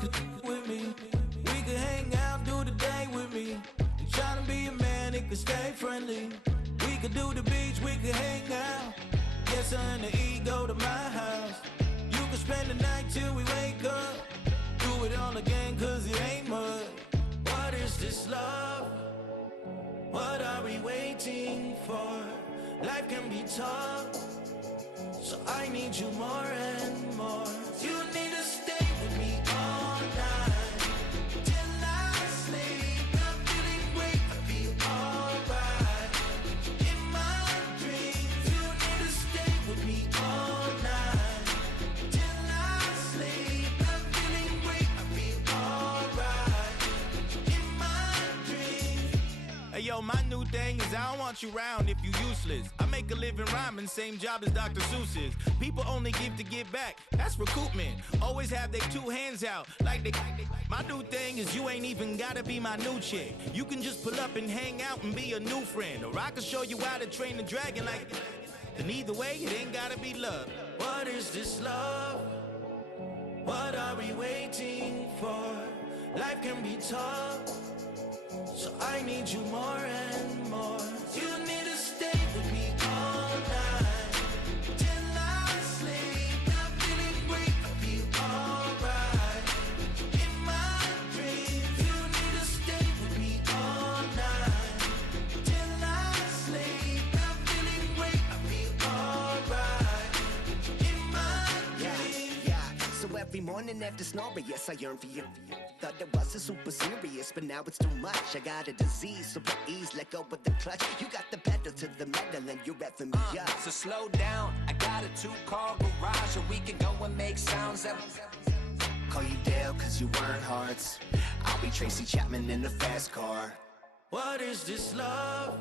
could with me. We could hang out, do the day with me. And tryna be a man, it could stay friendly. We could do the beach, we could hang out. Get something to eat, go to my house. You could spend the night till we wake up. Do it all again, cause it ain't much. What is this love? What are we waiting for? Life can be tough, so I need you more and more. You need to stay with me all night till I sleep. I'm feeling great, I feel alright. In my dreams, you need to stay with me all night till I sleep. I'm feeling great, I feel alright. In my dreams. Hey yo, my new thing is I don't want you round if you useless. I make a living rhyming, same job as Dr. Seuss's. People only give to give back, that's recoupment. Always have their two hands out, like they. My new thing is you ain't even gotta be my new chick. You can just pull up and hang out and be a new friend. Or I can show you how to train the dragon like. And either way, it ain't gotta be love. What is this love? What are we waiting for? Life can be tough, so I need you more and more. You need to stay with me all night till I sleep. I'm feeling great, I feel alright. In my dreams, you need to stay with me all night till I sleep. I'm feeling great, I feel alright. In my dreams. Yeah. So every morning after snoring, yes, I yearn for you. Thought it wasn't super serious, but now it's too much. I got a disease, so please let go with the clutch. You got the pedal to the metal and you're revving me up. So slow down, I got a 2-car garage, or we can go and make sounds that. Call you Dale, cause you weren't hearts. I'll be Tracy Chapman in a fast car. What is this love?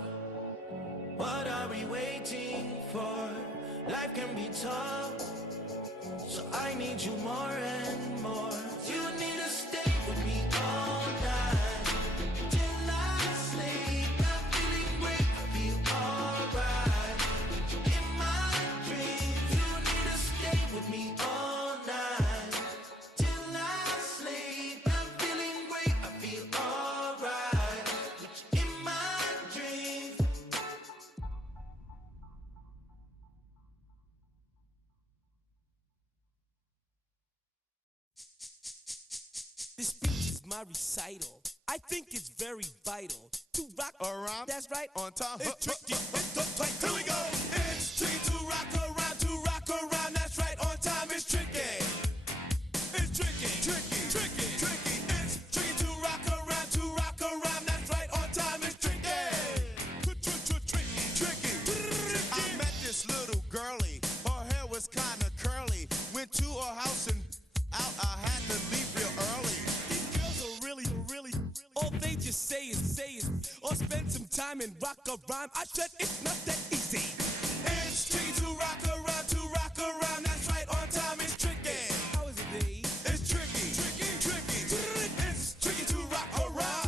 What are we waiting for? Life can be tough, so I need you more and more. You need to stay with me all night till I sleep. I'm feeling great, I feel alright. In my dreams, you need to stay with me all night till I sleep. I'm feeling great, I feel alright. In my dreams. This speech is my recital. I think it's very vital to rock around. That's right. On time. It's tricky. Here we go. It's tricky to rock around. That's right. On time. It's tricky. It's tricky. Tricky. It's tricky to rock around. That's right. On time. It's tricky. Tricky. I met this little girlie. Her hair was kinda curly. Went to her house and out. I had to leave real early. These girls are really. All they just say is, or spend some time and rock a rhyme. I said it's not that easy. It's tricky to rock around. That's right. On time. It's tricky. How is it, D? It's tricky. It's tricky to rock around.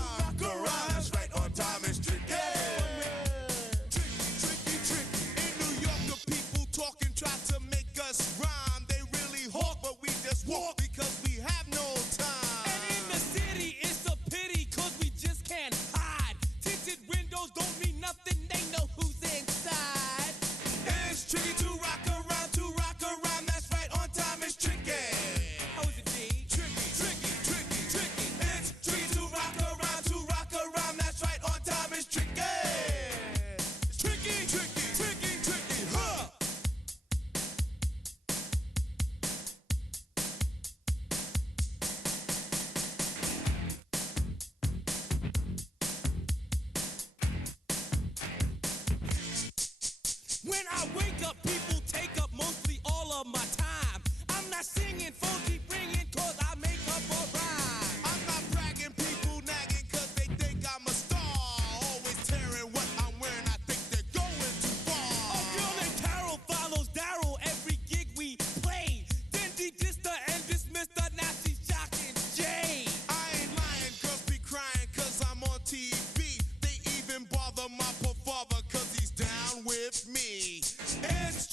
That's right. On time. It's tricky. Tricky. In New York, the people talking try to make us rhyme. They really hawk, but we just walk because we have no time. And in the city, it's a pity, cause we just can't hide. Tinted windows don't mean nothing, they know who's inside. It's tricky to rock around. That's right. On time. It's tricky. How is it, D? Tricky. It's tricky to rock around. That's right. On time. It's tricky. Tricky. Huh. When I wake up, people take up mostly all of my time. I'm not singing, phone keep ringing, cause I make up a rhyme. I'm not bragging, people nagging cause they think I'm a star. Always tearing what I'm wearing, I think they're going too far. A girl named Carol follows Daryl every gig we play. Then she dissed her and dismissed her, now she's shocking Jay. I ain't lying, girls be crying cause I'm on TV. They even bother my poor father cause he's down with me. It's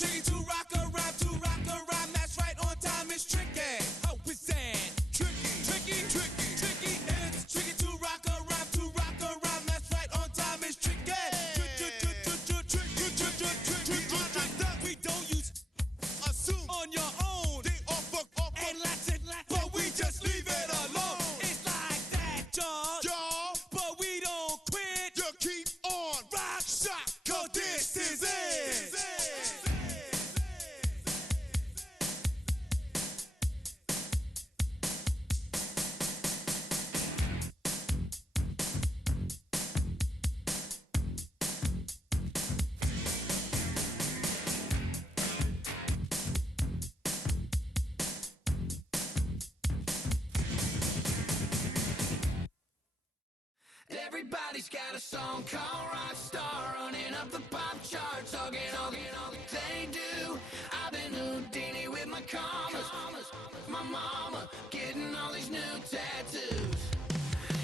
everybody's got a song called rock star, running up the pop charts, all they do. I've been Houdini with my commas, my mama getting all these new tattoos.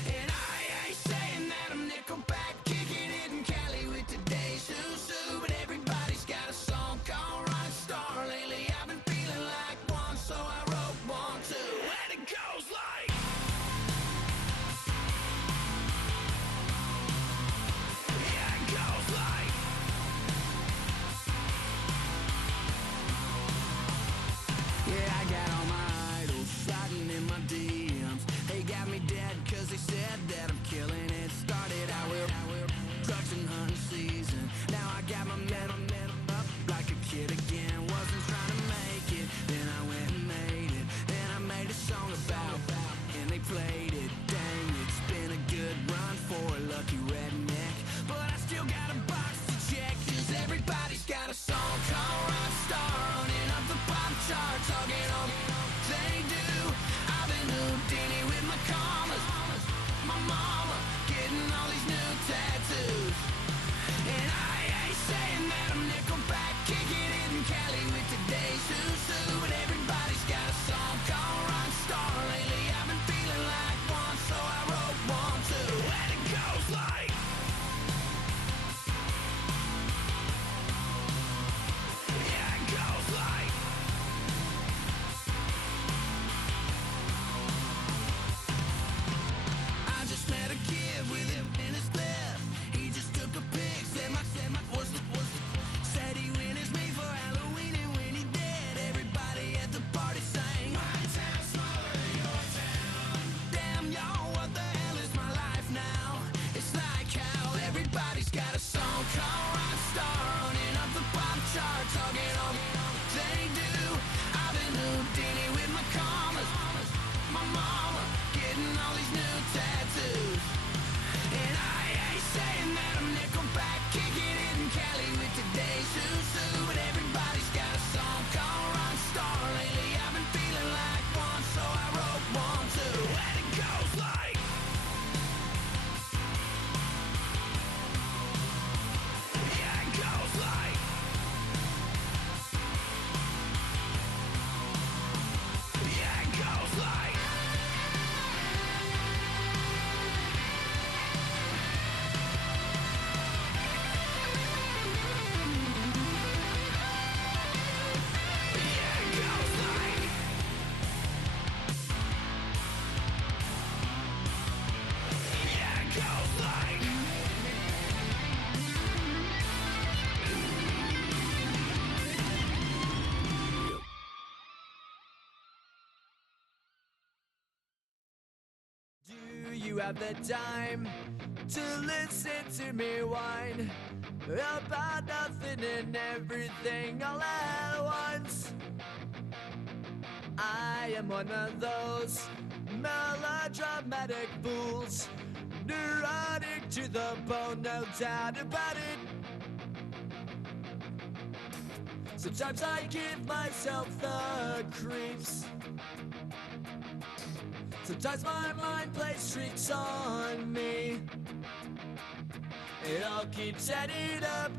And I ain't saying that I'm Nickelback, kicking it in Cali with today's Susu, but everybody's got a song called rock star. Lately I've been feeling like one, so I wrote one too. And it goes like, yeah, it goes like, yeah, I got all my idols sliding in my DMs. They got me dead cause they said that I'm killing it. Started out with drugs and hunting season. Now I got my metal up like a kid again. Wasn't trying to make it, then I went and made it. Then I made a song about and they played it. Dang, it's been a good run for a lucky redneck, but I still got a box to check. Cause everybody's got a song called Rockstar, running up the pop charts, all they do. I've been Houdini with my commas, my mama getting all these new tattoos. And I ain't saying that I'm Nickelback, kicking it in Cali with today's Susu, but everybody's got a song called Rockstar. Lately I've been feeling like one, so I wrote one too. And it goes like, yeah, it goes like, I just met a kid with him in his left. He just took a pic, said my said he witnessed me for Halloween, and when he did, everybody at the party sang, my town smaller than your town. Damn y'all, what the hell is my life now? It's like how everybody's got a song called Rockstar, running up the pop charts, all they do. I've been Houdini with my commas, my mama getting all these new tattoos. And I ain't saying that I'm Nickelback, kicking it in Cali with today's Susu, but everybody's got a song called Rockstar. Lately I've been feeling like one, so I wrote one too. And it goes like, yeah, it goes like, yeah, it goes like, yeah, it goes like, yeah, it goes like. Do you have the time to listen to me whine about nothing and everything all at once? I am one of those melodramatic fools, neurotic to the bone, no doubt about it. Sometimes I give myself the creeps. Sometimes my mind plays tricks on me. It all keeps adding up.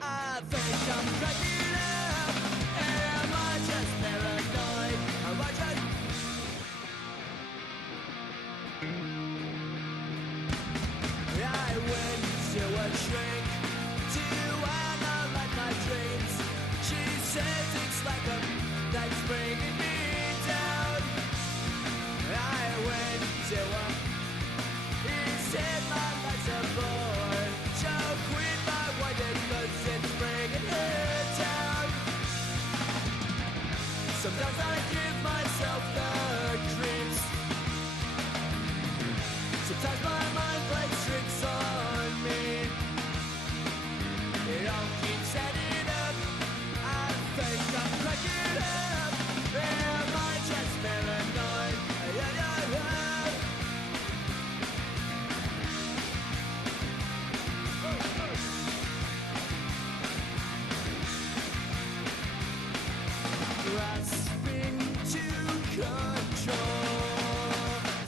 I think I'm cracking up. Am I just paranoid? Am I just... I went to a shrink to analyze my dreams. She says it's like a that's bringing me down. I went to a, he said my life's a bore. Choke with my white cause it's bringing her down. Sometimes I give myself the creeps. Sometimes my mind plays tricks on me. It all keeps adding up. I think I'm cracking up. Am I just paranoid? Yeah, yeah, yeah. Grasping to control,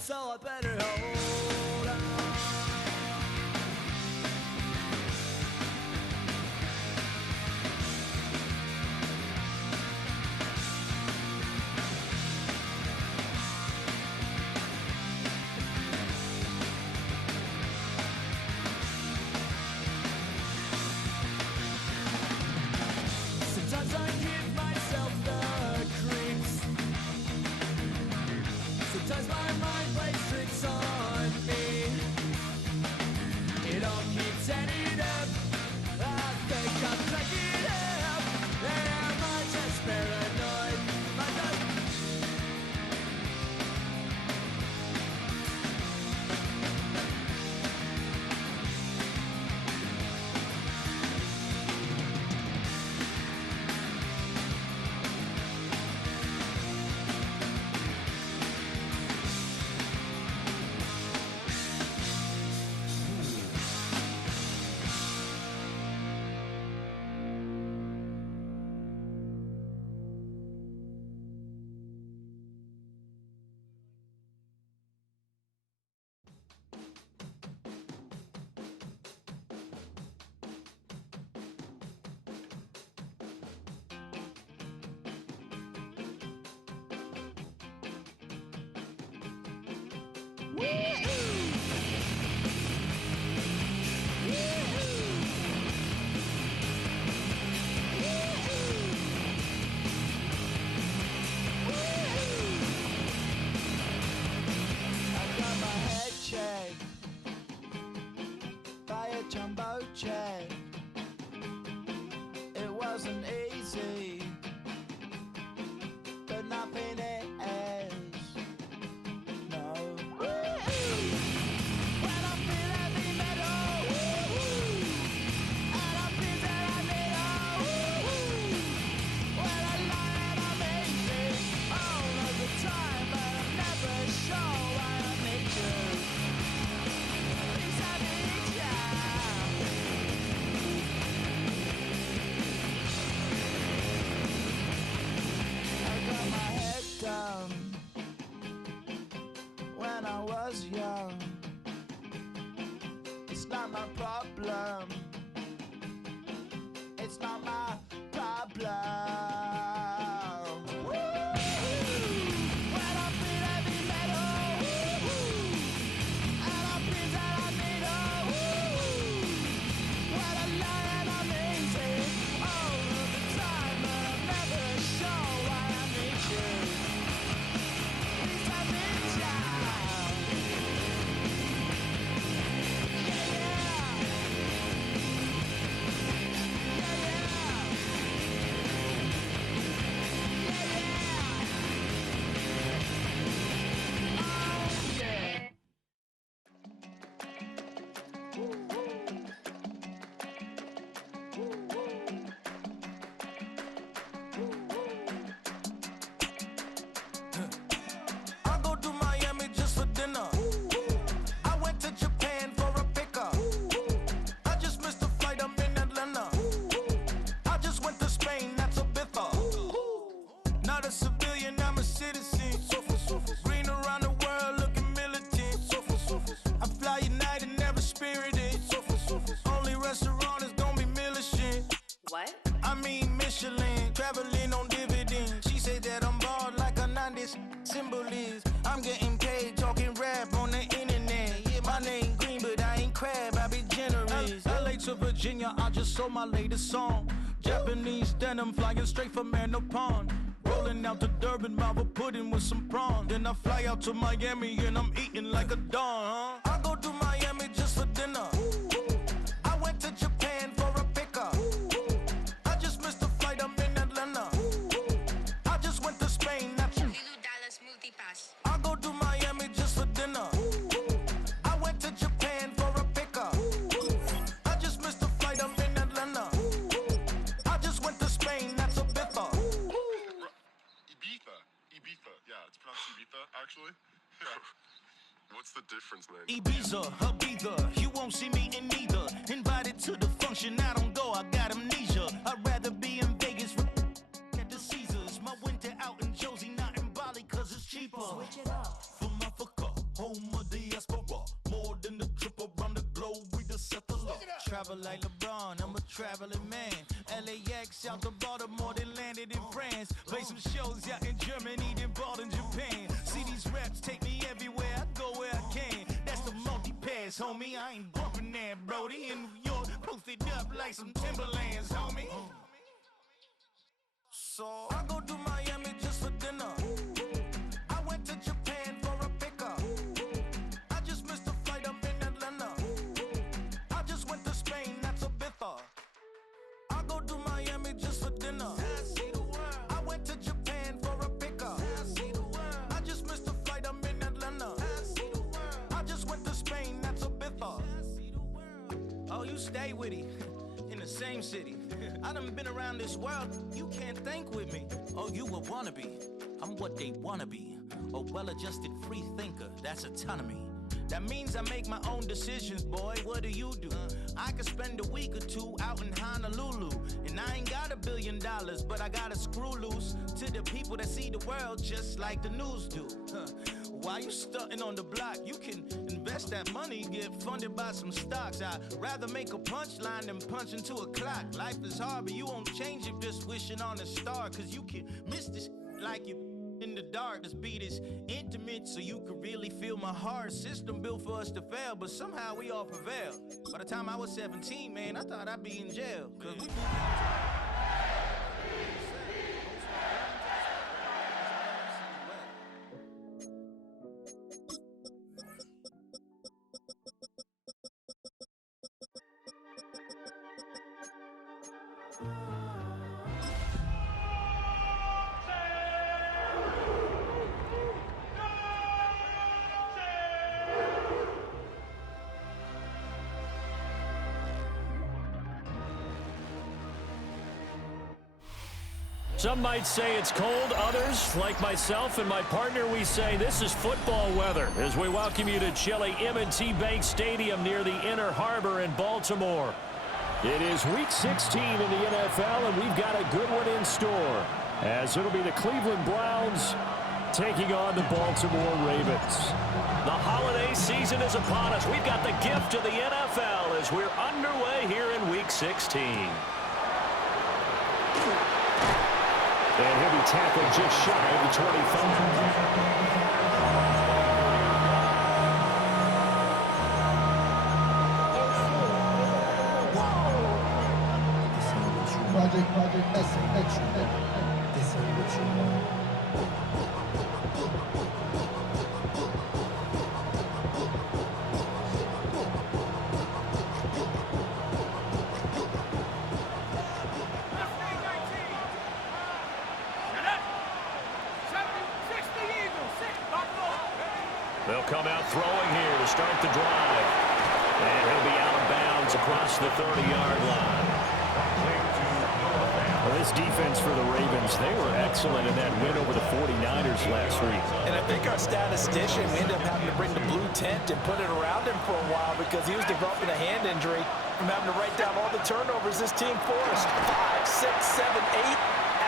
so I better hold on. citizen. Green around the world looking militant. I fly United, never spirited. Only restaurant is gonna be Millicent. What? I mean Michelin, traveling on dividends. She said that I'm bald like a 90s symbol is. I'm getting paid talking rap on the internet. Yeah, my name green, but I ain't crab, I be generous. LA to Virginia, I just sold my latest song. Japanese denim flying straight from Manapon. Rolling out to Durban, mouth a pudding with some prawns. Then I fly out to Miami and I'm eating like a don, huh? I go to Miami just for dinner. I went to Japan for a pickup. I just missed the flight, I'm in Atlanta. I just went to Spain, that's I go to Miami just for dinner. I went to Japan for a pickup. I just missed the flight, I'm in Atlanta. I just went to Spain, that's a biffa. Ibiza. Yeah, it's pronounced Ibiza, actually. What's the difference, man? Ibiza, Ibiza, you won't see me in neither. Invited to the function, I don't go, I got amnesia. I'd rather be in Vegas at the Caesars. My winter out in Josie, not in Bali, cause it's cheaper. Switch it up. From Africa, home of diaspora. More than the trip around the globe, we just set the law. Travel like LeBron, I'm a traveling man. LAX out to Baltimore, then landed in France. Play some shows out in Germany, then bought in Japan. See these reps take me everywhere, I go where I can. That's the multi-pass, homie. I ain't bumping that, Brody. In New York, posted up like some Timberlands, homie. So I go to Miami just for dinner. I went to Japan for a pickup. I just missed the flight, I'm in Atlanta. I just went to Spain, that's a biffa. I go to Miami just for dinner. I went to Japan for a pickup. I just missed the flight, I'm in Atlanta. I just went to Spain, that's a biffa. Oh, you stay with him in the same city. I done been around this world, you can't think with me. Oh, you a wannabe, I'm what they wanna be. A well-adjusted free thinker, that's autonomy. That means I make my own decisions, boy, what do you do? I could spend a week or two out in Honolulu. And I ain't got $1 billion, but I got a screw loose to the people that see the world just like the news do. While you stunting on the block, you can invest that money, get funded by some stocks. I'd rather make a punchline than punch into a clock. Life is hard, but you won't change it just wishing on a star. Cause you can miss this like you in the dark. This beat is intimate, so you can really feel my heart. System built for us to fail, but somehow we all prevail. By the time I was 17, man, I thought I'd be in jail. Cause we Some might say it's cold. Others, like myself and my partner, we say this is football weather as we welcome you to chilly M&T Bank Stadium near the Inner Harbor in Baltimore. It is Week 16 in the NFL, and we've got a good one in store, as it'll be the Cleveland Browns taking on the Baltimore Ravens. The holiday season is upon us. We've got the gift of the NFL as we're underway here in Week 16. And he'll be tackled just shy of the 25. Project, this ain't what you want. They'll come out throwing here to start the drive. And he'll be out of bounds across the 30-yard line. Well, this defense for the Ravens, they were excellent in that win over the 49ers last week. And I think our statistician, we ended up having to bring the blue tent and put it around him for a while because he was developing a hand injury from having to write down all the turnovers this team forced. 5, 6, 7, 8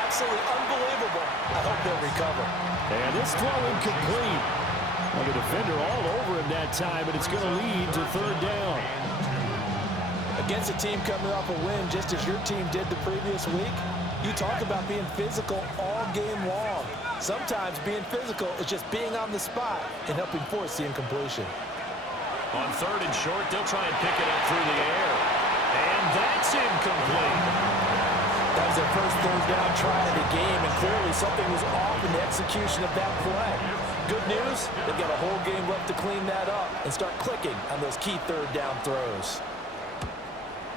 at absolutely unbelievable. I hope they'll recover. And this throw incomplete. Well, the defender all over him that time, and it's going to lead to third down. Against a team coming off a win just as your team did the previous week, you talk about being physical all game long. Sometimes being physical is just being on the spot and helping force the incompletion. On third and short, they'll try and pick it up through the air. And that's incomplete. That was their first third down try of the game, and clearly something was off in the execution of that play. Good news, they've got a whole game left to clean that up and start clicking on those key third down throws.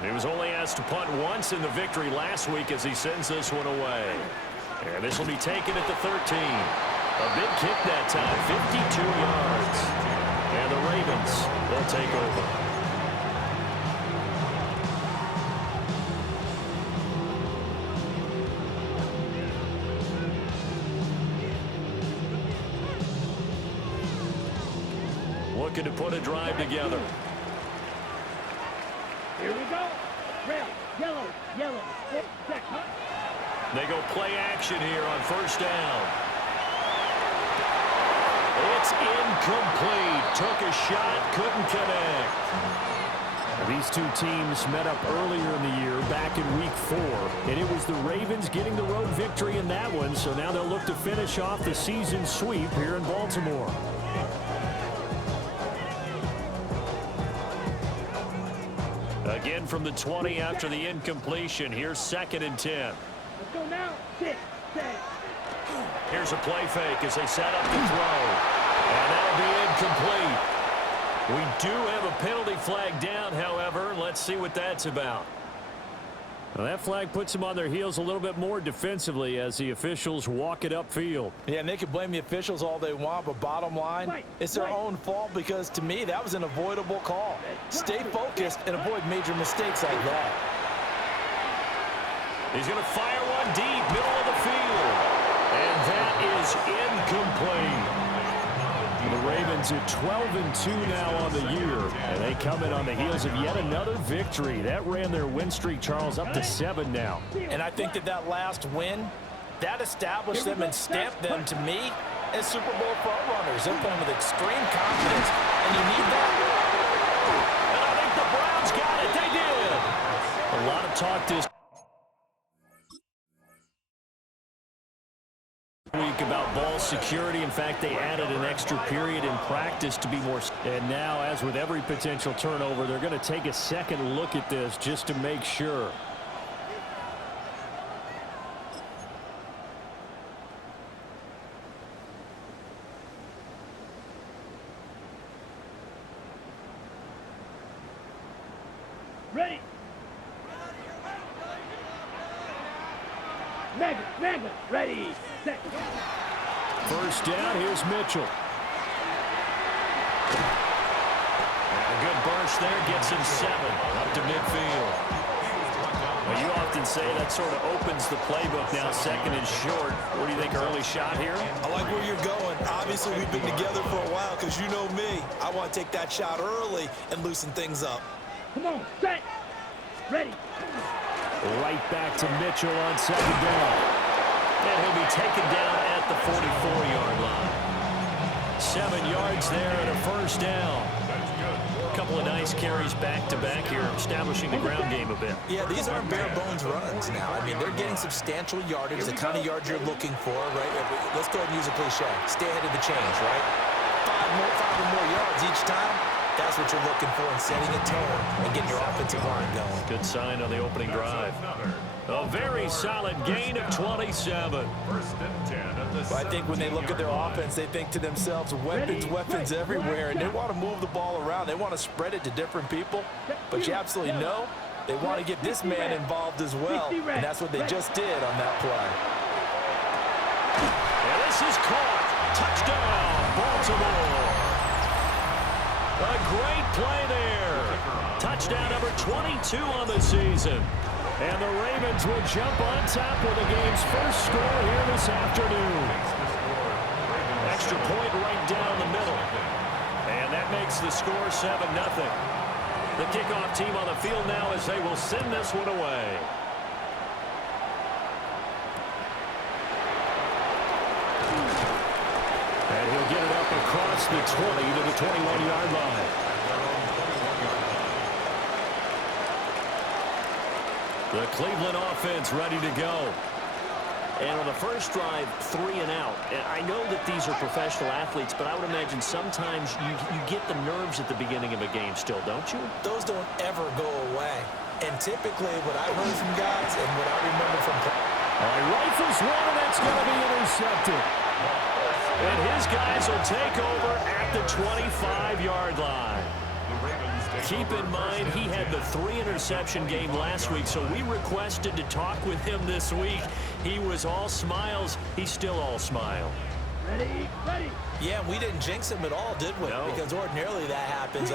He was only asked to punt once in the victory last week as he sends this one away. And this will be taken at the 13. A big kick that time, 52 yards. And the Ravens will take over. Looking to put a drive together. Here we go. Red, yellow, yellow. They go play action here on first down. It's incomplete. Took a shot, couldn't connect. These two teams met up earlier in the year, back in week 4, and it was the Ravens getting the road victory in that one, so now they'll look to finish off the season sweep here in Baltimore. Again from the 20 after the incompletion. Here's 2nd and 10. Let's go now. 6, 10. Here's a play fake as they set up the throw. And that'll be incomplete. We do have a penalty flag down, however. Let's see what that's about. Well, that flag puts them on their heels a little bit more defensively as the officials walk it upfield. Yeah, and they can blame the officials all they want, but bottom line, it's their own fault because, to me, that was an avoidable call. Stay focused and avoid major mistakes like that. He's going to fire one deep, middle of the field. And that is incomplete. The Ravens are 12-2 now on the year, and they come in on the heels of yet another victory. That ran their win streak, Charles, up to 7 now. And I think that last win, that established them and stamped them, to me, as Super Bowl front runners. They're playing with extreme confidence, and you need that. And I think the Browns got it. They did. A lot of talk this week about ball security. In fact, they added an extra period in practice to be more. And now, as with every potential turnover, they're going to take a second look at this just to make sure. Ready. Mega, ready, set. First down, here's Mitchell. A good burst there, gets him 7 up to midfield. Well, you often say that sort of opens the playbook now, 2nd and short. What do you think, early shot here? I like where you're going. Obviously, we've been together for a while because you know me. I want to take that shot early and loosen things up. Come on, set, ready. Right back to Mitchell on 2nd down. And he'll be taken down at the 44-yard line. 7 yards there and a first down. A couple of nice carries back-to-back here, establishing the ground game a bit. Yeah, these aren't bare-bones runs now. I mean, they're getting substantial yardage, the kind of yards you're looking for, right? Let's go ahead and use a cliche. Stay ahead of the change, right? 5 or more yards each time. That's what you're looking for in setting a tone and getting your offensive line going. Good sign on the opening drive. A very solid gain of 27. Well, I think when they look at their offense, they think to themselves, weapons everywhere, and they want to move the ball around. They want to spread it to different people, but you absolutely know they want to get this man involved as well, and that's what they just did on that play. And this is caught. Touchdown, Baltimore. A great play there. Touchdown number 22 on the season. And the Ravens will jump on top with the game's first score here this afternoon. Extra point right down the middle. And that makes the score 7-0. The kickoff team on the field now as they will send this one away. And he'll get it up across the 20 to the 21-yard line. The Cleveland offense ready to go. And on the first drive, 3 and out. And I know that these are professional athletes, but I would imagine sometimes you get the nerves at the beginning of a game still, don't you? Those don't ever go away. And typically what I've heard from guys and what I remember from... All right, rifles one, and that's going to be intercepted. And his guys will take over at the 25-yard line. Keep in mind, he had the 3-interception game last week, so we requested to talk with him this week. He was all smiles. He's still all smile. Ready? Yeah, we didn't jinx him at all, did we? No. Because ordinarily that happens.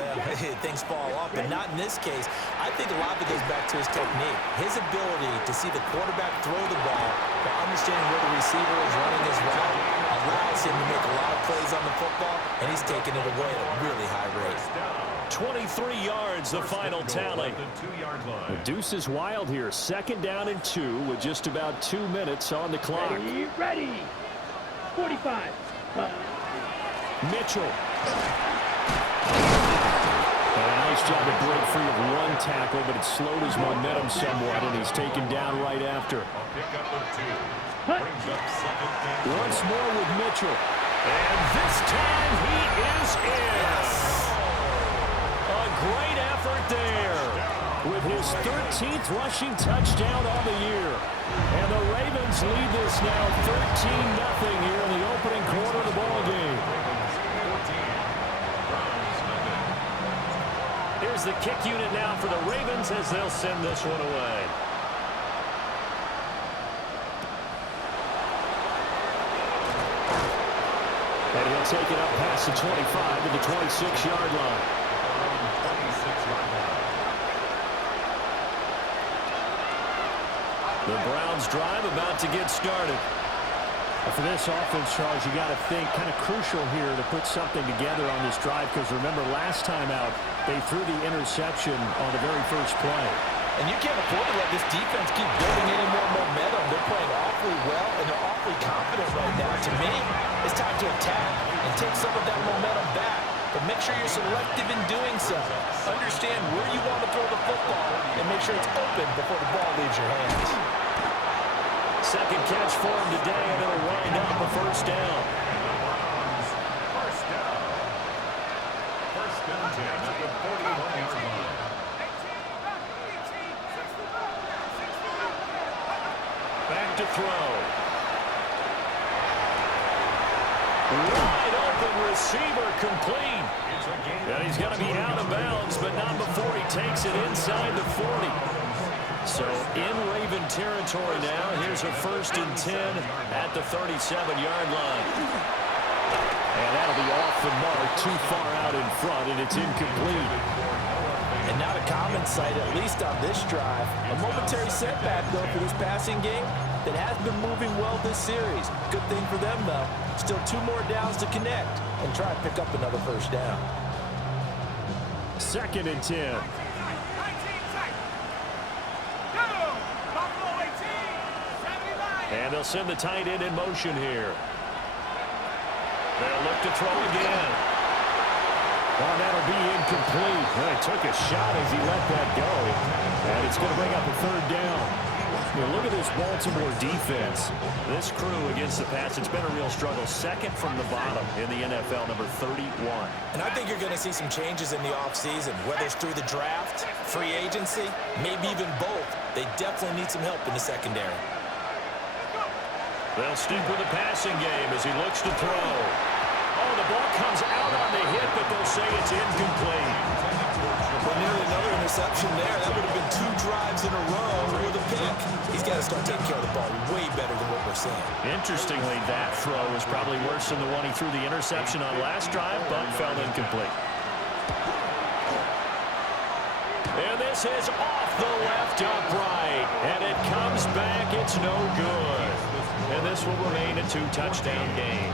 Things fall off, but not in this case. I think a lot of it goes back to his technique. His ability to see the quarterback throw the ball, but understanding where the receiver is running his route, allows him to make a lot of plays on the football, and he's taking it away at a really high rate. 23 yards, the final tally. The deuce is wild here. 2nd down and 2 with just about 2 minutes on the clock. Ready. 45. Mitchell. And a nice job to break free of one tackle, but it slowed his momentum somewhat, and he's taken down right after. Once more with Mitchell. And this time he is in. A great effort there with his 13th rushing touchdown on the year. And the Ravens lead this now 13-0 here in the opening quarter of the ball game. Here's the kick unit now for the Ravens as they'll send this one away. And he'll take it up past the 25 to the 26-yard line. The Browns drive about to get started. For this offense, Charles, you got to think kind of crucial here to put something together on this drive, because remember last time out they threw the interception on the very first play. And you can't afford to let this defense keep building any more momentum. They're playing awfully well, and they're awfully confident right now. To me, it's time to attack and take some of that momentum back. But make sure you're selective in doing so. Understand where you want to throw the football and make sure it's open before the ball leaves your hands. Second catch for him today, and it'll wind up a first down. First down, 10 at the 41-yard line. Back to throw. Wide open receiver complete. And he's going to be out of bounds, but not before he takes it inside the 40. So in Raven territory now. Here's a 1st and 10 at the 37-yard line. And that'll be off the mark, too far out in front, and it's incomplete. And not a common sight, at least on this drive. A momentary setback, though, for this passing game that has been moving well this series. Good thing for them, though. Still 2 more downs to connect and try to pick up another first down. 2nd and 10. And they'll send the tight end in motion here. They'll look to throw again. Oh, that'll be incomplete. Well, he took a shot as he let that go. And it's going to bring up a 3rd down. Look at this Baltimore defense. This crew against the pass, it's been a real struggle. 2nd from the bottom in the NFL, number 31. And I think you're going to see some changes in the offseason, whether it's through the draft, free agency, maybe even both. They definitely need some help in the secondary. They'll stick with the passing game as he looks to throw. Oh, the ball comes out on the hit, but they'll say it's incomplete. Well, nearly another interception there. That would have been 2 drives in a row with a pick. He's got to start taking care of the ball way better than what we're seeing. Interestingly, that throw is probably worse than the one he threw the interception on last drive, but fell incomplete. And this is off the left upright, and it comes back. It's no good. And this will remain a 2-touchdown game.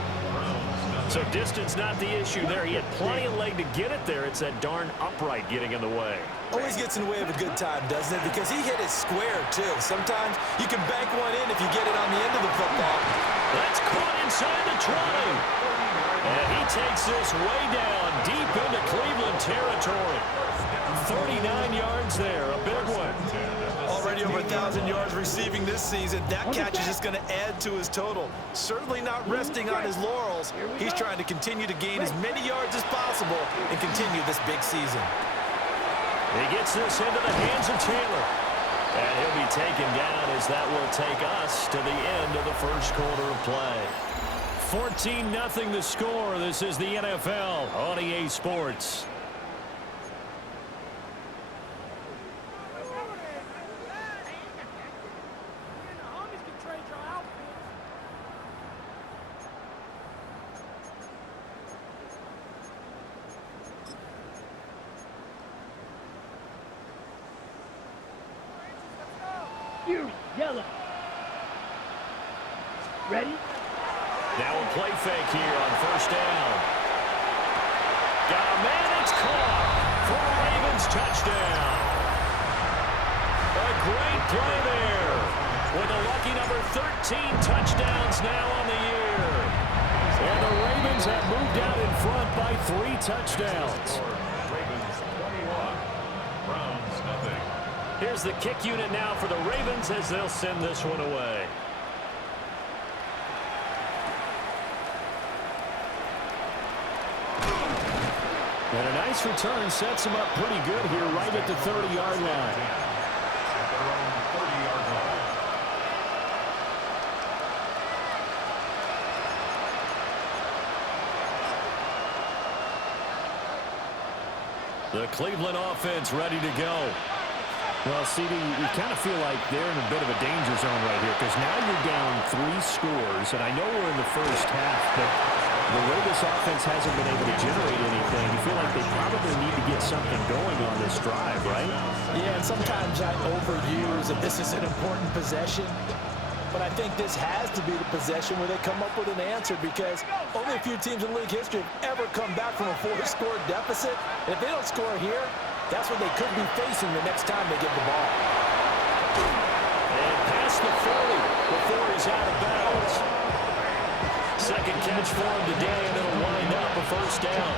So distance not the issue there. He had plenty of leg to get it there. It's that darn upright getting in the way. Always gets in the way of a good time, doesn't it? Because he hit it square, too. Sometimes you can bank one in if you get it on the end of the football. That's caught inside the 20. And he takes this way down, deep into Cleveland territory. 39 yards there, a big one. Already over 1,000 yards receiving this season. That catch is just going to add to his total. Certainly not resting on his laurels. He's trying to continue to gain as many yards as possible and continue this big season. He gets this into the hands of Taylor. And he'll be taken down as that will take us to the end of the first quarter of play. 14-0 the score. This is the NFL on EA Sports. Yellow. Ready? Now a play fake here on first down. Got a man, it's caught for a Ravens touchdown. A great play there with a lucky number 13 touchdowns now on the year. And the Ravens have moved out in front by 3 touchdowns. Ravens 21, Browns nothing. Here's the kick unit now for the Ravens as they'll send this one away. And a nice return sets him up pretty good here right at the 30-yard line. At their own 30-yard line. The Cleveland offense ready to go. Well, CD, you kind of feel like they're in a bit of a danger zone right here because now you're down 3 scores, and I know we're in the first half, but the way this offense hasn't been able to generate anything, you feel like they probably need to get something going on this drive, right? Yeah, and sometimes I overuse that this is an important possession, but I think this has to be the possession where they come up with an answer because only a few teams in league history have ever come back from a 4-score deficit, and if they don't score here, that's what they could be facing the next time they get the ball. And past the 40 before he's out of bounds. Second catch for him today, and it'll wind up a first down.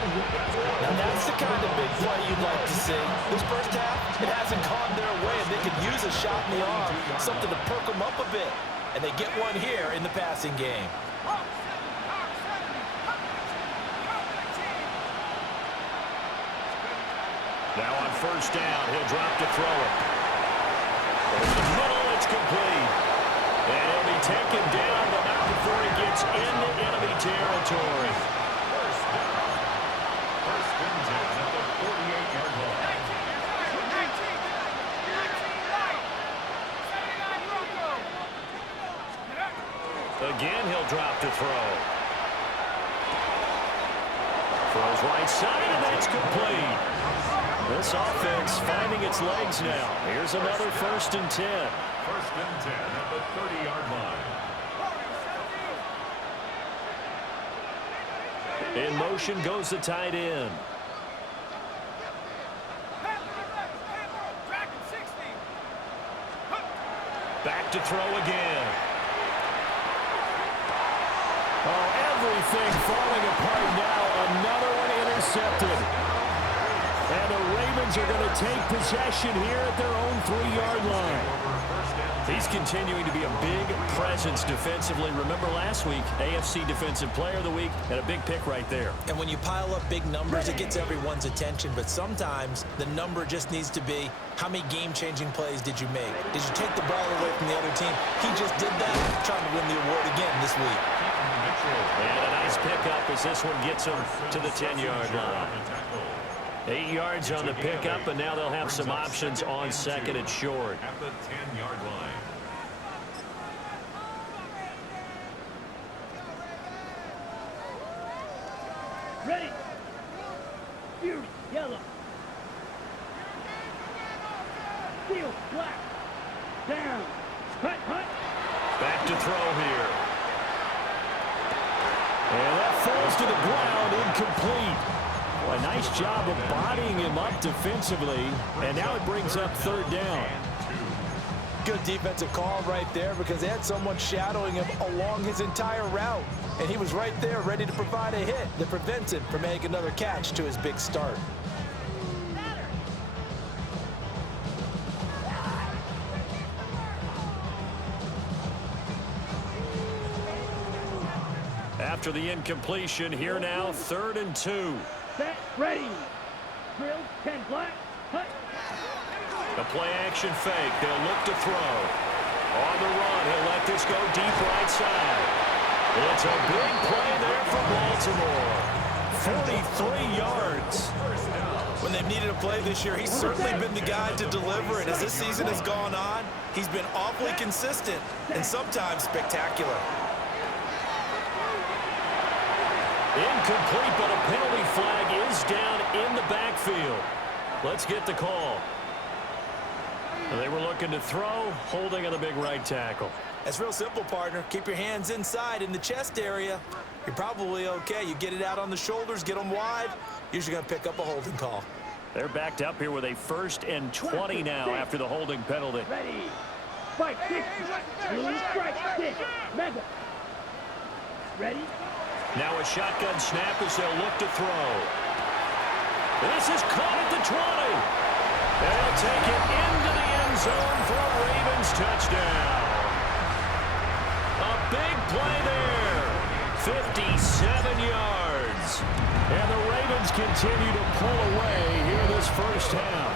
Now that's the kind of big play you'd like to see. This first half, it hasn't gone their way, and they could use a shot in the arm, something to perk them up a bit. And they get one here in the passing game. Now on first down, he'll drop to throw it. Over the middle, it's complete. And he'll be taken down, but not before he gets into enemy territory. First and 10 at the 48-yard line. Again, he'll drop to throw. Throws right side, and that's complete. This offense finding its legs now. Here's another first and 10. First and 10 at the 30-yard line. In motion goes the tight end. Back to throw again. Oh, everything falling apart now. Another one intercepted. And the Ravens are going to take possession here at their own 3-yard line. He's continuing to be a big presence defensively. Remember last week, AFC Defensive Player of the Week, and a big pick right there. And when you pile up big numbers, it gets everyone's attention. But sometimes the number just needs to be, how many game-changing plays did you make? Did you take the ball away from the other team? He just did that, trying to win the award again this week. And a nice pickup as this one gets him to the 10-yard line. 8 yards on the pickup, and now they'll have some options on second and short. At the 10-yard line. Ready? Fuse, yellow. Steel, black. Down. Hut, hut. Back to throw here. And that falls to the ground, incomplete. A nice job of bodying him up defensively, and now it brings up third down. Good defensive call right there because they had someone shadowing him along his entire route. And he was right there ready to provide a hit that prevents him from making another catch to his big start. After the incompletion, here now, 3rd and 2. Set, ready. Drill, 10 black, hut. A play-action fake. They'll look to throw. On the run, he'll let this go deep right side. It's a big play there for Baltimore. 43 yards. When they've needed a play this year, he's certainly been the guy to deliver it. As this season has gone on, he's been awfully consistent and sometimes spectacular. Incomplete, but a penalty flag is down in the backfield. Let's get the call. They were looking to throw, holding on the big right tackle. That's real simple, partner. Keep your hands inside in the chest area. You're probably okay. You get it out on the shoulders, get them wide. Usually going to pick up a holding call. They're backed up here with a 1st and 20 now after the holding penalty. Ready. Strike, 6. Blue strike, 6. Mega. Ready. Now a shotgun snap as they'll look to throw. This is caught at the 20. They'll take it into the end zone for a Ravens touchdown. A big play there. 57 yards. And the Ravens continue to pull away here this first half.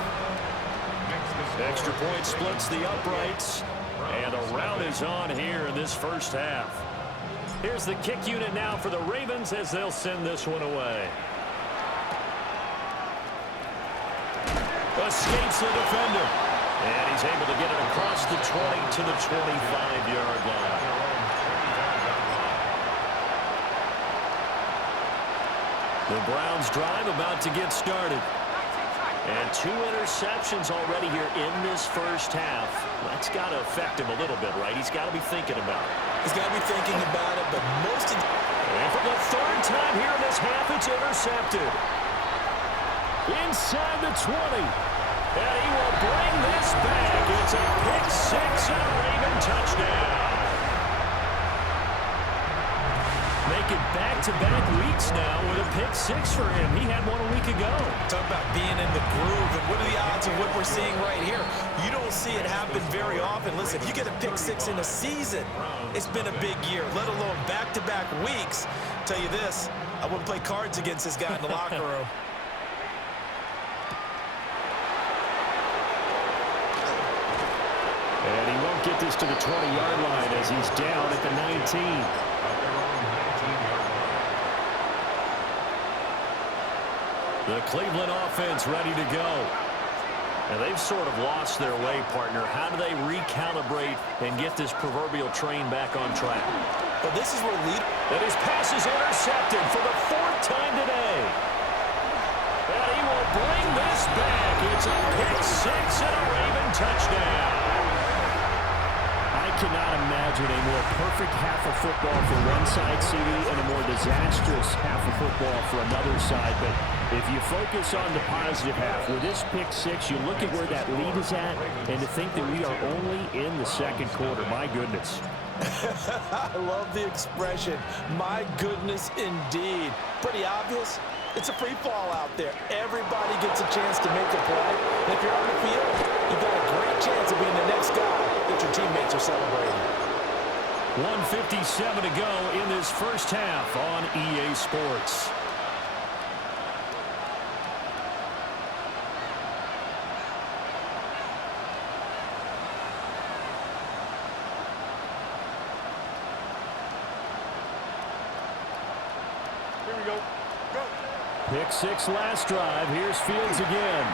Extra point splits the uprights. And the rout is on here in this first half. Here's the kick unit now for the Ravens as they'll send this one away. Escapes the defender. And he's able to get it across the 20 to the 25-yard line. The Browns drive about to get started. And 2 interceptions already here in this first half. That's got to affect him a little bit, right? He's got to be thinking about it. He's got to be thinking about it, but most of and for the 3rd time here in this half, it's intercepted. Inside the 20. And he will bring this back. It's a pick 6 and a Raven touchdown. Making back-to-back weeks now with a pick 6 for him. He had one a week ago. Talk about being in the groove, and what are the odds of what we're seeing right here? You don't see it happen very often. Listen, if you get a pick 6 in a season, it's been a big year, let alone back-to-back weeks. Tell you this, I wouldn't play cards against this guy in the locker room. And he won't get this to the 20-yard line as he's down at the 19. The Cleveland offense ready to go. And they've sort of lost their way, partner. How do they recalibrate and get this proverbial train back on track? Well, this is where And his pass is intercepted for the 4th time today. And he will bring this back. It's a pick 6 and a Raven touchdown. I cannot imagine a more perfect half of football for one side, CD, and a more disastrous half of football for another side. But if you focus on the positive half, with this pick 6, you look at where that lead is at, and to think that we are only in the 2nd quarter. My goodness. I love the expression, my goodness indeed. Pretty obvious. It's a free fall out there. Everybody gets a chance to make a play. And if you're on the field, you've got a great chance of being the next guy that your teammates are celebrating. 1:57 to go in this first half on EA Sports. Here we go. Go. Pick 6 last drive. Here's Fields again.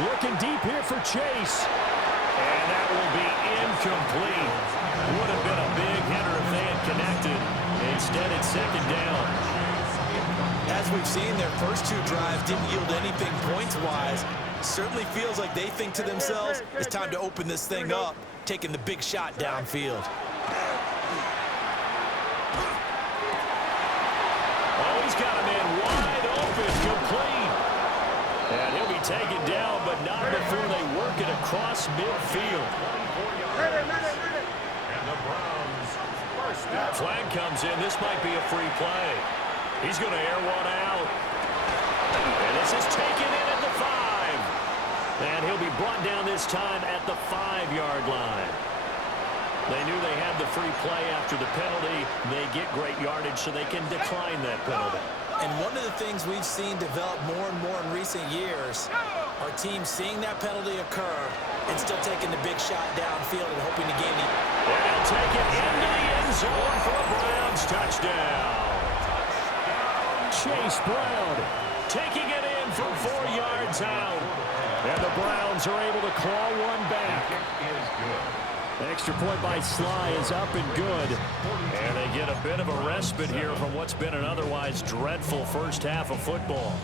Looking deep here for Chase. And that will be incomplete. Would have been a big hitter if they had connected. Instead, it's 2nd down. As we've seen, their first 2 drives didn't yield anything points-wise. Certainly feels like they think to themselves, it's time to open this thing up, taking the big shot downfield. Oh, he's got a man wide open, complete. And he'll be taken down, but not before they work it across midfield. And the Browns first down. Flag comes in. This might be a free play. He's going to air one out. And this is taken in at the 5. And he'll be brought down this time at the 5-yard line. They knew they had the free play after the penalty. They get great yardage so they can decline that penalty. And one of the things we've seen develop more and more in recent years are teams seeing that penalty occur and still taking the big shot downfield and hoping to gain the... And he'll take it into the end zone for a Browns touchdown. Chase Brown taking it in from 4 yards out. And the Browns are able to claw one back. Extra point by Sly is up and good. And they get a bit of a respite here from what's been an otherwise dreadful first half of football.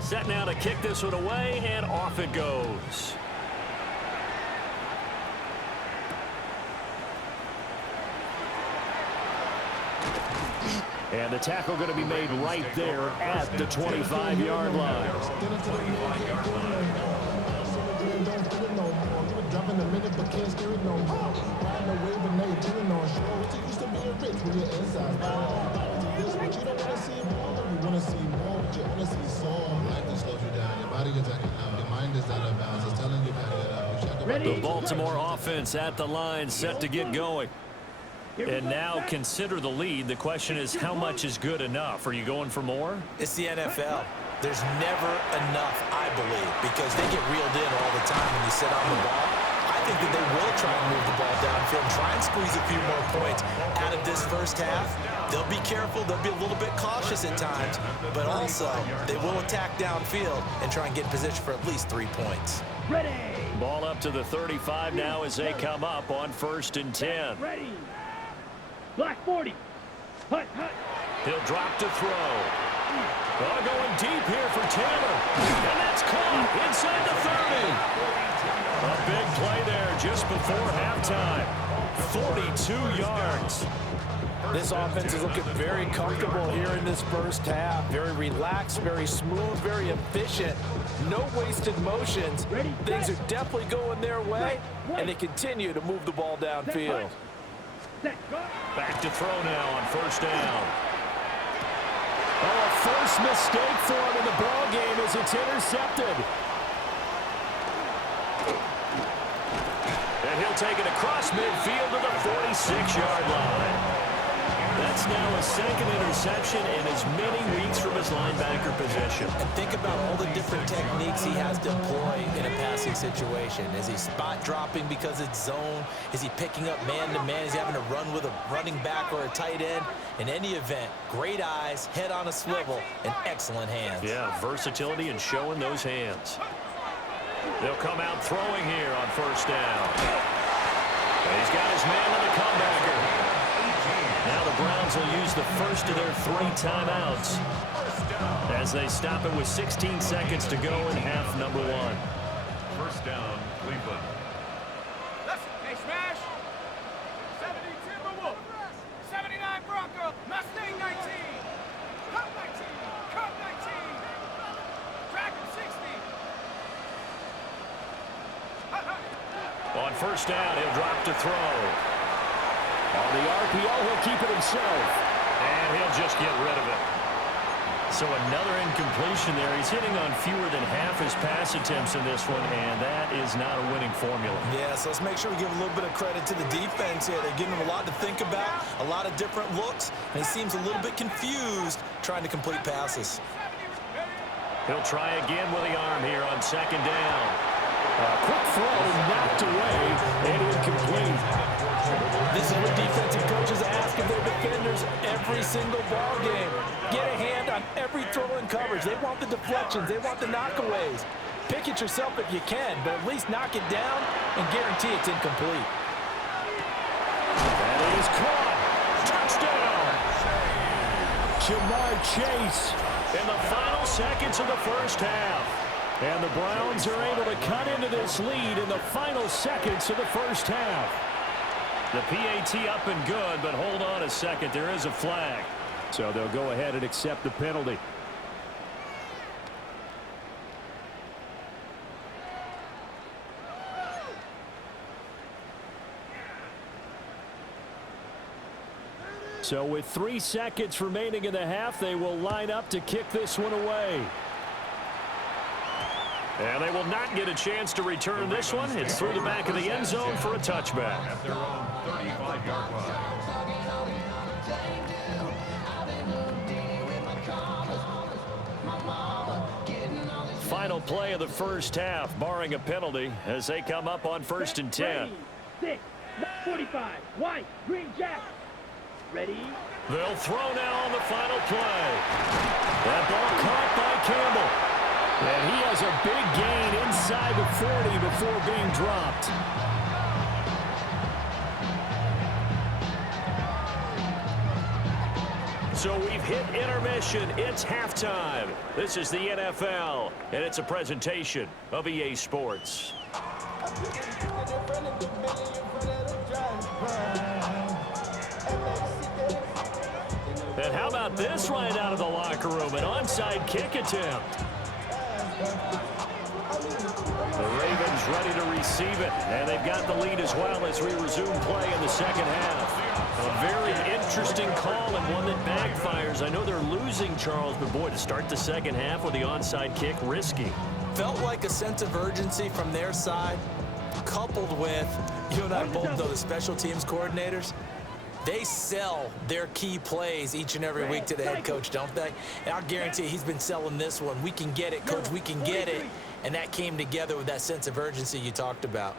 Set now to kick this one away, and off it goes. And the tackle going to be made right there at the 25-yard line. Dropping a minute but can't steer it no more. Riding a wave and negative on shore. It's used to being rich when you're inside. But you don't want to see more. You want to see more, but you want to see soul. Life that slows you down. Your body gets acting up. Your mind is out of bounds. It's telling you how to get up. The Baltimore offense at the line, set to get going. And now consider the lead. The question is, how much is good enough? Are you going for more? It's the NFL. There's never enough, I believe, because they get reeled in all the time when you sit on the ball. I think that they will try and move the ball downfield, try and squeeze a few more points out of this first half. They'll be careful. They'll be a little bit cautious at times, but also they will attack downfield and try and get in position for at least 3 points. Ready. Ball up to the 35 now as they come up on 1st and 10. Ready. Black 40. Hut, hut. He'll drop to throw. Oh, going deep here for Taylor. And that's caught inside the 30. A big play there just before halftime. 42 yards. This offense is looking very comfortable here in this first half. Very relaxed, very smooth, very efficient. No wasted motions. Things are definitely going their way, and they continue to move the ball downfield. Back to throw now on 1st down. Oh, a first mistake for him in the ball game as it's intercepted. And he'll take it across midfield to the 46-yard line. That's now a 2nd interception in as many weeks from his linebacker position. And think about all the different techniques he has to employ in a passing situation. Is he spot dropping because it's zone? Is he picking up man-to-man? Is he having to run with a running back or a tight end? In any event, great eyes, head on a swivel, and excellent hands. Yeah, versatility and showing those hands. They'll come out throwing here on 1st down. And he's got his man on the comebacker. Now the Browns will use the first of their 3 timeouts as they stop it with 16 seconds to go in half number 1. 1st down, Cleveland. Hey, Smash! 70 Timberwolf, 79 Bronco, Mustang 19, Cup 19, Cup 19, Dragon 60. On 1st down, he'll drop to throw. On the RPO, he'll keep it himself. And he'll just get rid of it. So another incompletion there. He's hitting on fewer than half his pass attempts in this one, and that is not a winning formula. Yeah, so let's make sure we give a little bit of credit to the defense here. They're giving him a lot to think about, a lot of different looks, and he seems a little bit confused trying to complete passes. He'll try again with the arm here on 2nd down. A quick throw knocked away and incomplete. This is what defensive coaches ask of their defenders every single ball game. Get a hand on every throw in coverage. They want the deflections. They want the knockaways. Pick it yourself if you can, but at least knock it down and guarantee it's incomplete. That is caught. Touchdown. Jamar Chase in the final seconds of the first half. And the Browns are able to cut into this lead in the final seconds of the first half. The PAT up and good, but hold on a second. There is a flag. So they'll go ahead and accept the penalty. So with 3 seconds remaining in the half, they will line up to kick this one away. And they will not get a chance to return this one. It's through the back of the end zone for a touchback. At their own 35-yard line. Final play of the first half, barring a penalty, as they come up on 1st and 10. 6, 45, white, green jack. Ready? They'll throw now on the final play. That ball caught by Campbell. And he has a big gain inside the 40 before being dropped. So we've hit intermission. It's halftime. This is the NFL, and it's a presentation of EA Sports. And how about this right out of the locker room? An onside kick attempt. The Ravens ready to receive it, and they've got the lead as well as we resume play in the second half. A very interesting call and one that backfires. I know they're losing, Charles, but boy, to start the second half with the onside kick, risky. Felt like a sense of urgency from their side, coupled with, you and I both know the special teams coordinators. They sell their key plays each and every week to the head coach, don't they? And I'll guarantee he's been selling this one. We can get it, coach, we can get it. And that came together with that sense of urgency you talked about.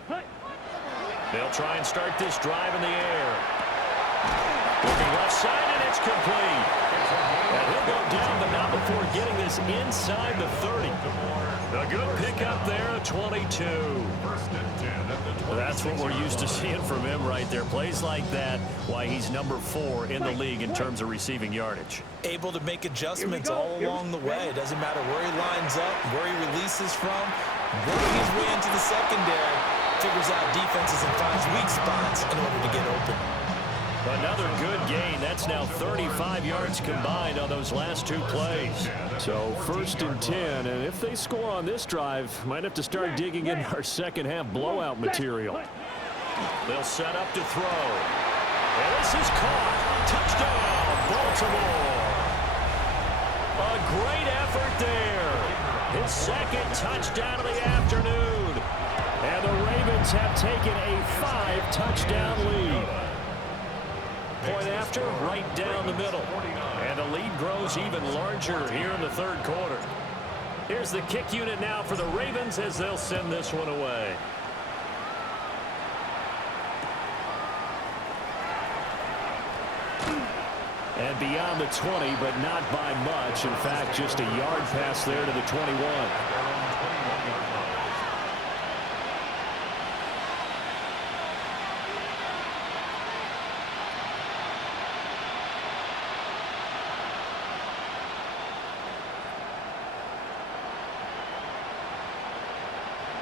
They'll try and start this drive in the air. Looking left side, and it's complete. And he'll go down, but not before getting this inside the 30. A good pickup there, a 22. Well, that's what we're used to seeing from him right there. Plays like that, why he's number 4 in the league in terms of receiving yardage. Able to make adjustments all along the way. It doesn't matter where he lines up, where he releases from, working his way into the secondary, figures out defenses and finds weak spots in order to get open. Another good gain. That's now 35 yards combined on those last 2 plays. So 1st and 10, and if they score on this drive, might have to start digging in our second half blowout material. They'll set up to throw. And this is caught. Touchdown, Baltimore. A great effort there. His second touchdown of the afternoon. And the Ravens have taken a 5-touchdown lead. Point after, right down the middle. And the lead grows even larger here in the 3rd quarter. Here's the kick unit now for the Ravens as they'll send this one away. And beyond the 20, but not by much. In fact, just a yard pass there to the 21.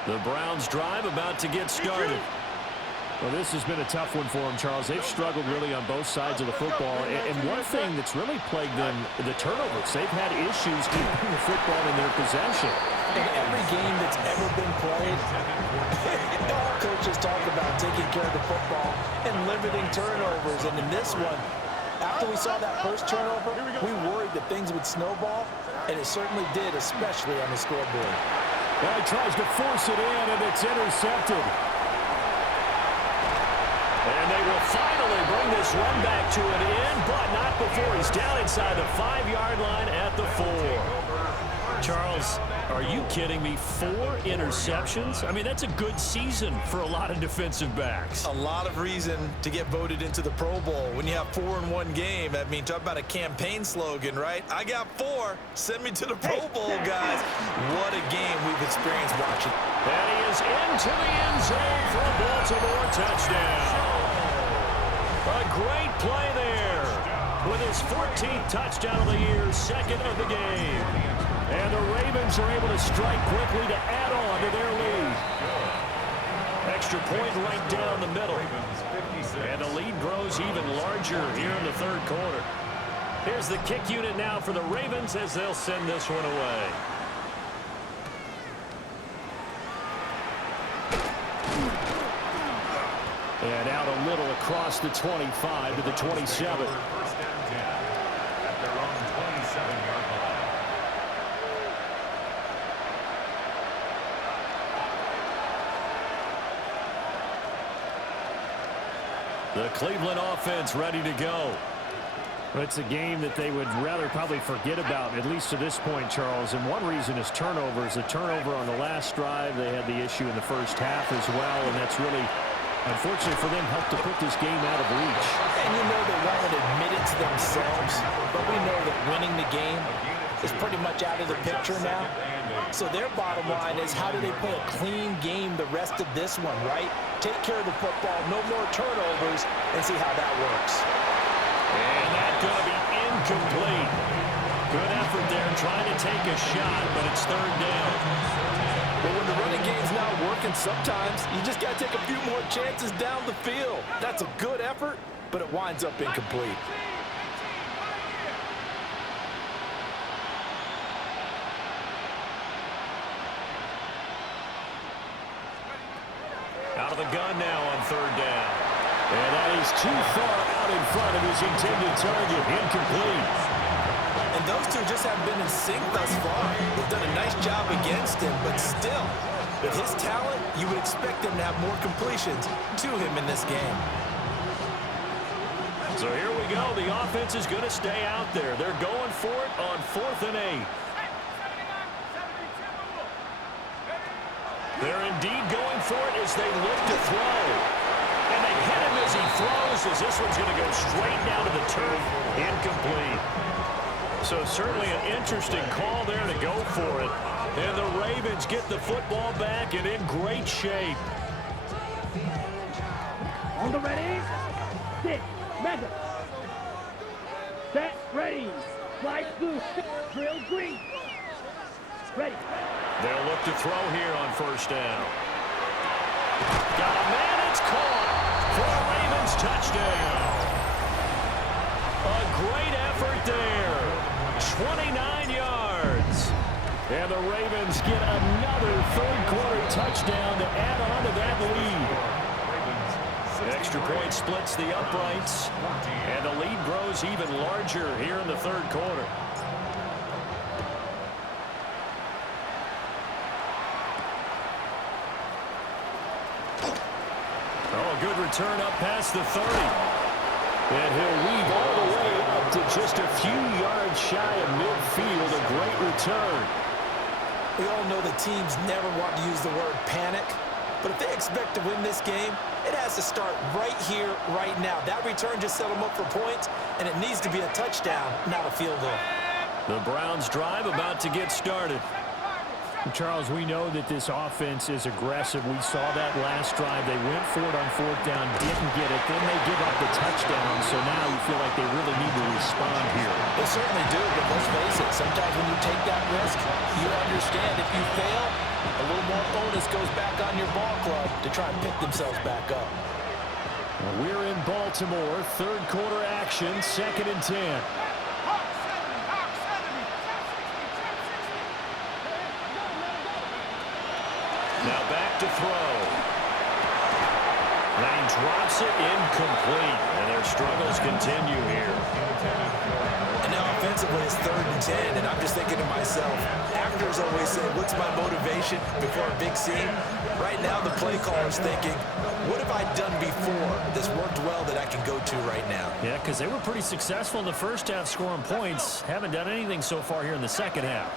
The Browns drive about to get started. Well, this has been a tough one for them, Charles. They've struggled really on both sides of the football. And one thing that's really plagued them, the turnovers. They've had issues keeping the football in their possession. In every game that's ever been played, all coaches talk about taking care of the football and limiting turnovers. And in this one, after we saw that first turnover, we worried that things would snowball, and it certainly did, especially on the scoreboard. Well, he tries to force it in, and it's intercepted. And they will finally bring this run back to an end, but not before he's down inside the 5-yard line at the 4. Charles, are you kidding me? 4 interceptions? I mean, that's a good season for a lot of defensive backs. A lot of reason to get voted into the Pro Bowl. When you have 4 in one game, I mean, talk about a campaign slogan, right? I got 4. Send me to the Pro Bowl, guys. What a game we've experienced watching. And he is into the end zone for a Baltimore touchdown. A great play there with his 14th touchdown of the year, 2nd of the game. And the Ravens are able to strike quickly to add on to their lead. Extra point right down the middle. And the lead grows even larger here in the 3rd quarter. Here's the kick unit now for the Ravens as they'll send this one away. And out a little across the 25 to the 27. The Cleveland offense ready to go. Well, it's a game that they would rather probably forget about, at least to this point, Charles. And one reason is turnovers. A turnover on the last drive. They had the issue in the first half as well, and that's really, unfortunately for them, helped to put this game out of reach. And you know they won't admit it to themselves, but we know that winning the game is pretty much out of the picture now. So their bottom line is, how do they play a clean game the rest of this one, right? Take care of the football, no more turnovers, and see how that works. And that's going to be incomplete. Good effort there trying to take a shot, but it's third down. Well, when the running game's not working, sometimes you just got to take a few more chances down the field. That's a good effort, but it winds up incomplete. Out of the gun now on third down. And that is too far out in front of his intended target. Incomplete. And those two just haven't been in sync thus far. They've done a nice job against him, but still, with his talent, you would expect him to have more completions to him in this game. So here we go. The offense is going to stay out there. They're going for it on 4th and 8. They're indeed going for it as they look to throw. And they hit him as he throws, as this one's going to go straight down to the turf. Incomplete. So certainly an interesting call there to go for it. And the Ravens get the football back and in great shape. On the ready, sit, Madden. Set, ready, slide blue, drill green. Ready. They'll look to throw here on first down. Got a man, it's caught for a Ravens touchdown. A great effort there. 29 yards. And the Ravens get another third-quarter touchdown to add on to that lead. Extra point splits the uprights, and the lead grows even larger here in the third quarter. Oh, a good return up past the 30. And he'll weave all the way up to just a few yards shy of midfield. A great return. We all know the teams never want to use the word panic, but if they expect to win this game, it has to start right here, right now. That return just set them up for points, and it needs to be a touchdown, not a field goal. The Browns drive about to get started. Charles, we know that this offense is aggressive. We saw that last drive. They went for it on 4th down, didn't get it. Then they give up the touchdown, so now you feel like they really need to respond here. They certainly do, but let's face it, sometimes when you take that risk, you understand if you fail, a little more bonus goes back on your ball club to try and pick themselves back up. We're in Baltimore, third quarter action, 2nd and 10. Now back to throw. Lane drops it, incomplete. And their struggles continue here. And now offensively it's 3rd and 10, and I'm just thinking to myself, actors always say, what's my motivation before a big scene? Right now the play caller's thinking, what have I done before that's worked well that I can go to right now? Yeah, because they were pretty successful in the first half scoring points. Haven't done anything so far here in the second half.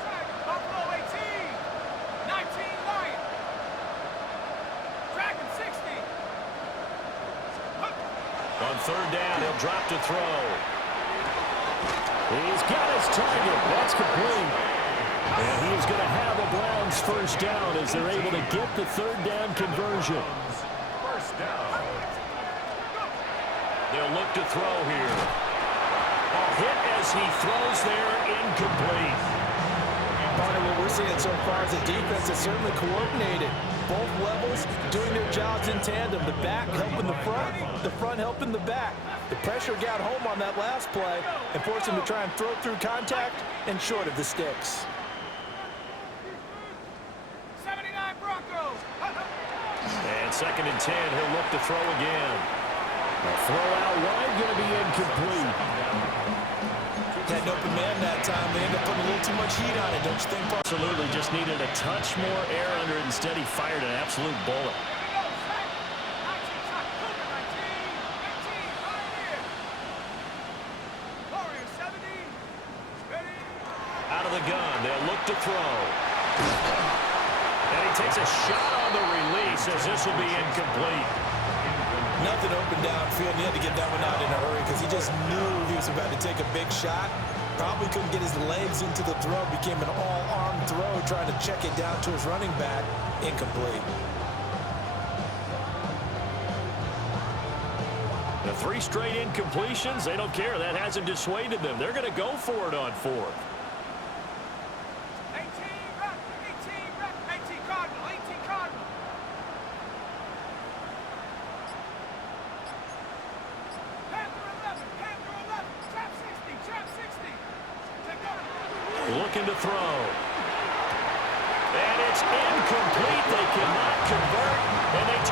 On 3rd down, he'll drop to throw. He's got his target. That's complete. And he is going to have a Browns first down as they're able to get the 3rd down conversion. First down. They'll look to throw here. A hit as he throws there, incomplete. Partner, what we're seeing so far is the defense is certainly coordinated. Both levels doing their jobs in tandem. The back helping the front helping the back. The pressure got home on that last play and forced him to try and throw through contact and short of the sticks. 79 Broncos. And 2nd and 10, he'll look to throw again. A throw out wide, going to be incomplete. Had an open man that time. They ended up putting a little too much heat on it, don't you think, Paul? Absolutely, just needed a touch more air under it. Instead, he fired an absolute bullet. of the gun. They'll look to throw. And he takes a shot on the release as this will be incomplete. Nothing open downfield. He had to get that one out in a hurry because he just knew he was about to take a big shot. Probably couldn't get his legs into the throw. Became an all-arm throw trying to check it down to his running back. Incomplete. The 3 straight incompletions, they don't care. That hasn't dissuaded them. They're going to go for it on 4th. 18 Cardinal, 18 Cardinal. Panther 11, trap 60. Looking to throw. And it's incomplete. They cannot convert, and they